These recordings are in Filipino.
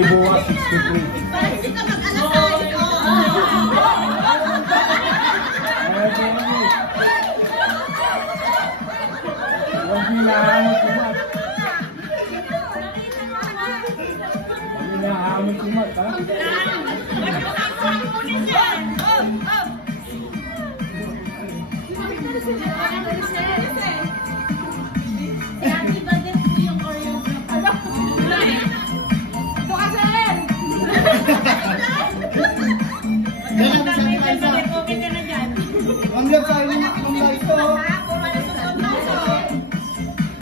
Bukas, 63. Parang hindi ka mag-alasay. Huwag hinahamon kumat. Huwag hinahamon kumat, ha? Mamlap sa inyo, mamlap ito.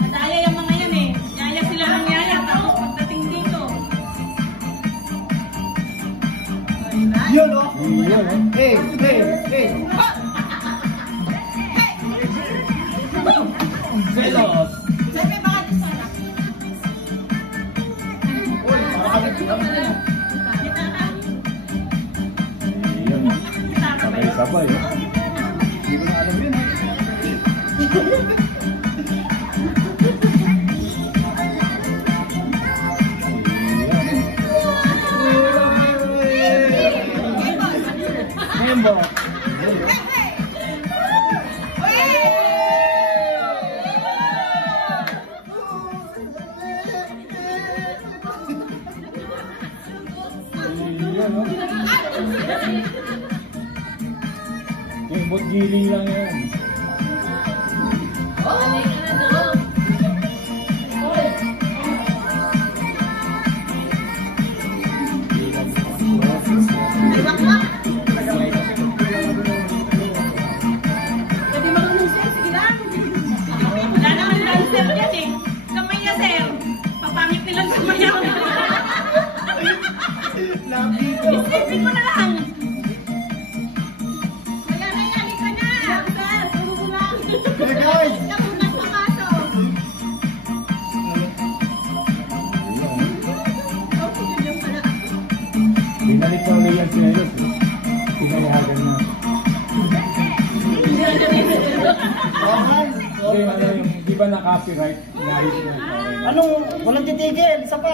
Madaya yung mga yan eh. Yaya sila ng yaya. Tapos pagdating dito. Yun o. Yun, ha? Hey, hey, hey. Velos. Sabi baka di sana. Yun. Sabay-sabay, ha? Hindi ko na alam yun, ha? Rainbow. Yung bot giling lang yan. Pwede marunong sir. Sige lang. Wala naman lang sir yan eh. Kamay niya sir. Papamit nilang kamay niya. Isipin mo na lang. Guys! Binalik na ulit yan sila yun. Pinayagan na. Hindi, ano yung, di ba na copyright? Anong, walang titigil, isa pa.